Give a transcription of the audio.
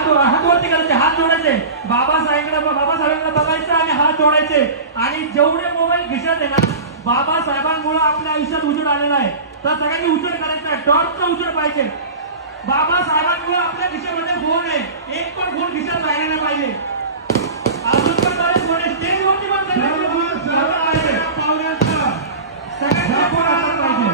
हात वरती करायचे, हात जोडायचे, बाबासाहेबांना बघायचं आणि हात जोडायचे. आणि जेवढे मोबाईल खिशात आहे ना, बाबासाहेबांमुळे आपल्या आयुष्यात उजेड आलेला आहे. तर सगळ्यांनी उजेड करायचा आहे, टॉर्चचा उजेड पाहिजे. बाबासाहेबांमुळे आपल्या खिशामध्ये फोन आहे, एक पण फोन खिशात राहिला नाही पाहिजे. अजून पण बरेच फोन आहे, स्टेजवरती पण सगळ्यांचे फोन पाहिजे, सगळ्यांचे फोन असला पाहिजे.